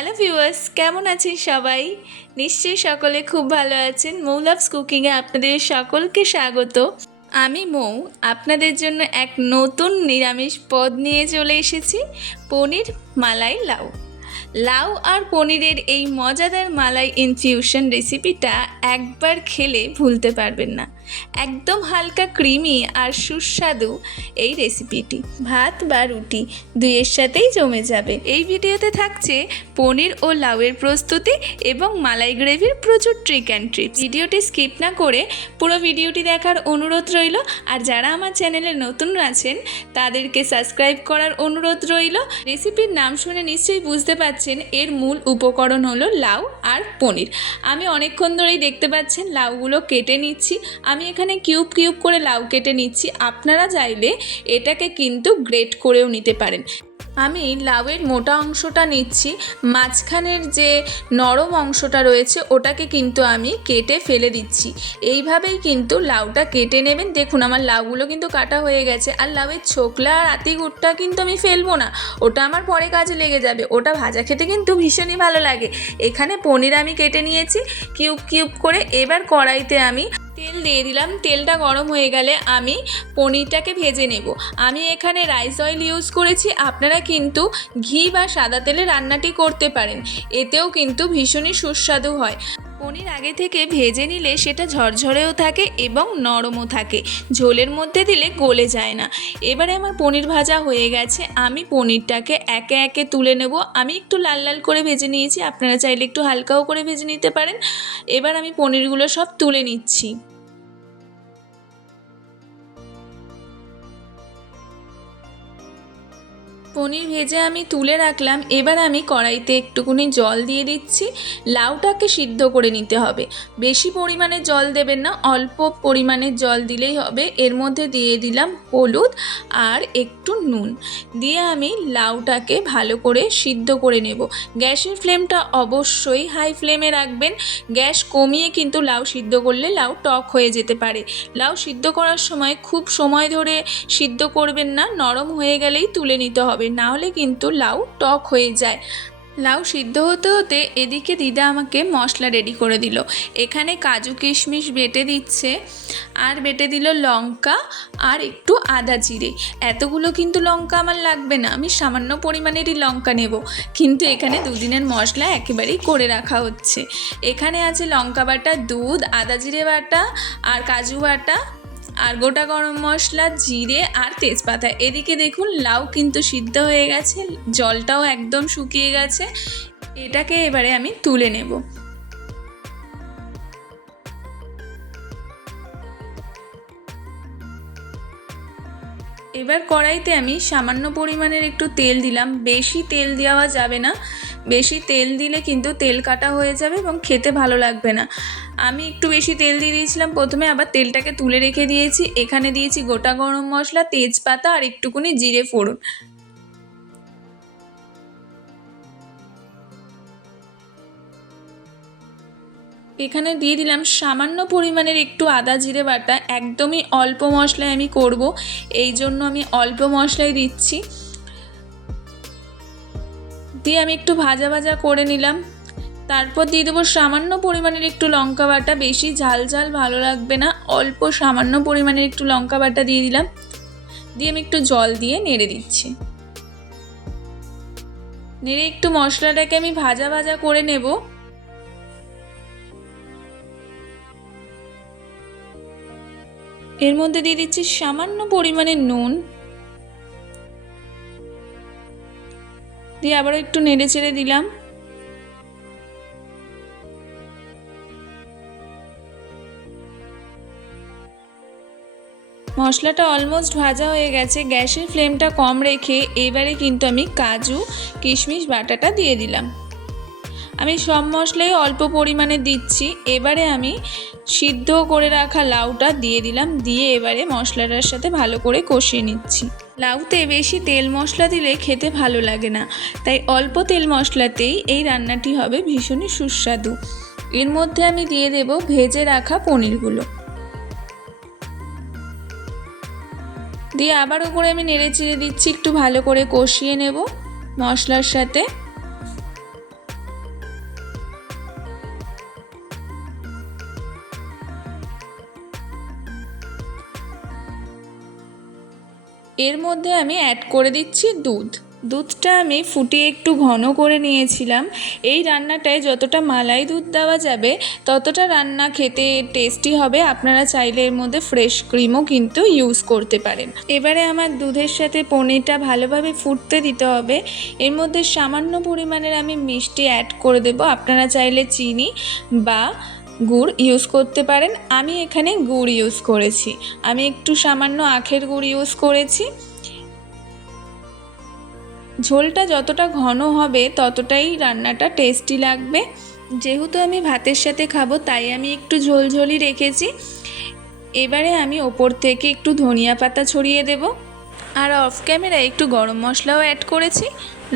Hello viewers, কেমন আছেন সবাই? নিশ্চয়ই সকলে খুব ভালো আছেন। মৌলাভস কুকিংয়ে আপনাদের সকলকে স্বাগত। আমি মৌ, আপনাদের জন্য এক নতুন নিরামিষ পদ নিয়ে চলে এসেছি, পনির মালাই লাউ। লাউ আর পনিরের এই মজাদার মালাই ইনফিউশন রেসিপিটা একবার খেলে ভুলতে পারবেন না। একদম হালকা ক্রিমি আর সুস্বাদু এই রেসিপিটি ভাত বা রুটি দুইয়ের সাথেই জমে যাবে। এই ভিডিওতে থাকছে পনির ও লাউয়ের প্রস্তুতি এবং মালাই গ্রেভির প্রচুর ট্রিক অ্যান্ড টিপস। ভিডিওটি স্কিপ না করে পুরো ভিডিওটি দেখার অনুরোধ রইল। আর যারা আমার চ্যানেলে নতুন আছেন তাদেরকে সাবস্ক্রাইব করার অনুরোধ রইল। রেসিপির নাম শুনে নিশ্চয়ই বুঝতে পারছেন এর মূল উপকরণ হলো লাউ আর পনির। আমি অনেকক্ষণ ধরেই দেখতে পাচ্ছেন লাউগুলো কেটে নিচ্ছি। আমি এখানে কিউব কিউব করে লাউ কেটে নিচ্ছি। আপনারা চাইলে এটাকে কিন্তু গ্রেট করেও নিতে পারেন। আমি লাউয়ের মোটা অংশটা নিচ্ছি, মাঝখানের যে নরম অংশটা রয়েছে ওটাকে কিন্তু আমি কেটে ফেলে দিচ্ছি। এইভাবেই কিন্তু লাউটা কেটে নেবেন। দেখুন আমার লাউগুলো কিন্তু কাটা হয়ে গেছে। আর লাউয়ের ছোকলা আর আতিগুড়টা কিন্তু আমি ফেলবো না, ওটা আমার পরে কাজে লেগে যাবে। ওটা ভাজা খেতে কিন্তু ভীষণই ভালো লাগে। এখানে পনির আমি কেটে নিয়েছি কিউব কিউব করে। এবার কড়াইতে আমি তেল দিয়ে দিলাম। তেলটা গরম হয়ে গেলে আমি পনিরটাকে ভেজে নেব। আমি এখানে রাইস অয়েল ইউজ করেছি। আপনারা কিন্তু ঘি বা সাদা তেলে রান্নাটি করতে পারেন, এতেও কিন্তু ভীষণই সুস্বাদু হয়। পনির আগে থেকে ভেজে নিলে সেটা ঝরঝরেও থাকে এবং নরমও থাকে, ঝোলের মধ্যে দিলে গলে যায় না। এবারে আমার পনির ভাজা হয়ে গেছে। আমি পনিরটাকে একে একে তুলে নেব। আমি একটু লাল লাল করে ভেজে নিয়েছি, আপনারা চাইলে একটু হালকাও করে ভেজে নিতে পারেন। এবার আমি পনিরগুলো সব তুলে নিচ্ছি। পনির ভেজে আমি তুলে রাখলাম। এবার আমি কড়াইতে একটুখানি জল দিয়ে দিচ্ছি। লাউটাকে সিদ্ধ করে নিতে হবে, বেশি পরিমাণে জল দেবেন না, অল্প পরিমাণে জল দিলেই হবে। এর মধ্যে দিয়ে দিলাম হলুদ আর একটু নুন দিয়ে আমি লাউটাকে ভালো করে সিদ্ধ করে নেব। গ্যাসের ফ্লেমটা অবশ্যই হাই ফ্লেমে রাখবেন। গ্যাস কমিয়ে কিন্তু লাউ সিদ্ধ করলে লাউ টক হয়ে যেতে পারে। লাউ সিদ্ধ করার সময় খুব সময় ধরে সিদ্ধ করবেন না, নরম হয়ে গেলেই তুলে নিতে হবে, না হলে কিন্তু লাউ টক হয়ে যায়। লাউ সিদ্ধ হতে হতে এদিকে দিদা আমাকে মশলা রেডি করে দিল। এখানে কাজু কিশমিশ বেটে দিচ্ছে, আর বেটে দিল লঙ্কা আর একটু আদা জিরে। এতগুলো কিন্তু লঙ্কা আমার লাগবে না, আমি সামান্য পরিমাণেরই লঙ্কা নেব। কিন্তু এখানে দুদিনের মশলা একেবারেই করে রাখা হচ্ছে। এখানে আছে লঙ্কা বাটা, দুধ, আদা জিরে বাটা আর কাজু বাটা আর গোটা গরম মশলা, জিরে আর তেজপাতা। এদিকে দেখুন লাউ কিন্তু সিদ্ধ হয়ে গেছে, জলটাও একদম শুকিয়ে গেছে। এটাকে এবারে আমি তুলে নেব। এবার কড়াইতে আমি সামান্য পরিমাণের একটু তেল দিলাম। বেশি তেল দেওয়া যাবে না, বেশি তেল দিলে কিন্তু তেল কাটা হয়ে যাবে এবং খেতে ভালো লাগবে না। আমি একটু বেশি তেল দিয়ে দিয়েছিলাম প্রথমে, আবার তেলটাকে তুলে রেখে দিয়েছি। এখানে দিয়েছি গোটা গরম মশলা, তেজপাতা আর একটুখানি জিরে ফোড়ন। এখানে দিয়ে দিলাম সামান্য পরিমাণের একটু আদা জিরে বাটা। একদমই অল্প মশলায় আমি করব, এই জন্য আমি অল্প মশলাই দিচ্ছি। দিয়ে আমি একটু ভাজা ভাজা করে নিলাম। তারপর দিয়ে দেবো সামান্য পরিমাণের একটু লঙ্কা বাটা। বেশি ঝাল ঝাল ভালো লাগবে না, অল্প সামান্য পরিমাণের একটু লঙ্কা বাটা দিয়ে দিলাম। দিয়ে আমি একটু জল দিয়ে নেড়ে দিচ্ছি। নেড়ে একটু মশলাটাকে আমি ভাজা ভাজা করে নেব। এর মধ্যে দিয়ে দিচ্ছি সামান্য পরিমাণে নুন, দিয়ে আবারও একটু নেড়ে চেড়ে দিলাম। মশলাটা অলমোস্ট ভাজা হয়ে গেছে। গ্যাসের ফ্লেমটা কম রেখে এবারে কিন্তু আমি কাজু কিশমিশ বাটাটা দিয়ে দিলাম। আমি সব মশলাই অল্প পরিমাণে দিচ্ছি। এবারে আমি সিদ্ধ করে রাখা লাউটা দিয়ে দিলাম, দিয়ে এবারে মশলাটার সাথে ভালো করে কষিয়ে নিচ্ছি। লাউতে বেশি তেল মশলা দিলে খেতে ভালো লাগে না, তাই অল্প তেল মশলাতেই এই রান্নাটি হবে ভীষণই সুস্বাদু। এর মধ্যে আমি দিয়ে দেব ভেজে রাখা পনিরগুলো, দিয়ে আবারও করে আমি নেড়ে চেড়ে দিচ্ছি, একটু ভালো করে কষিয়ে নেব মশলার সাথে। এর মধ্যে আমি অ্যাড করে দিচ্ছি দুধটা আমি ফুটিয়ে একটু ঘন করে নিয়েছিলাম। এই রান্নাটায় যতটা মালাই দুধ দেওয়া যাবে ততটা রান্না খেতে টেস্টি হবে। আপনারা চাইলে এর মধ্যে ফ্রেশ ক্রিমও কিন্তু ইউজ করতে পারেন। এবারে আমার দুধের সাথে পনিরটা ভালোভাবে ফুটতে দিতে হবে। এর মধ্যে সামান্য পরিমাণের আমি মিষ্টি অ্যাড করে দেব। আপনারা চাইলে চিনি বা গুড় ইউজ করতে পারেন। আমি এখানে গুড় ইউজ করেছি। আমি একটু সামান্য আখের গুড় ইউজ করেছি। ঝোলটা যতটা ঘন হবে ততটাই রান্নাটা টেস্টি লাগবে। যেহেতু আমি ভাতের সাথে খাবো তাই আমি একটু ঝোলঝোলই রেখেছি। এবারে আমি ওপর থেকে একটু ধনিয়া পাতা ছড়িয়ে দেব, আর অফ ক্যামেরায় একটু গরম মশলাও অ্যাড করেছি।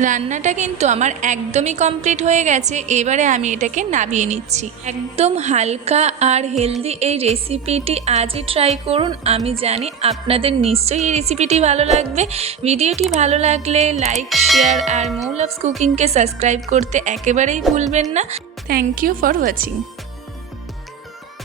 রান্নাটা কিন্তু আমার একদমই কমপ্লিট হয়ে গেছে। এবারে আমি এটাকে নামিয়ে নিচ্ছি। একদম হালকা আর হেলদি এই রেসিপিটি আজই ট্রাই করুন। আমি জানি আপনাদের নিশ্চয়ই এই রেসিপিটি ভালো লাগবে। ভিডিওটি ভালো লাগলে লাইক, শেয়ার আর মৌ লাভস কুকিংকে সাবস্ক্রাইব করতে একেবারেই ভুলবেন না। Thank you for watching.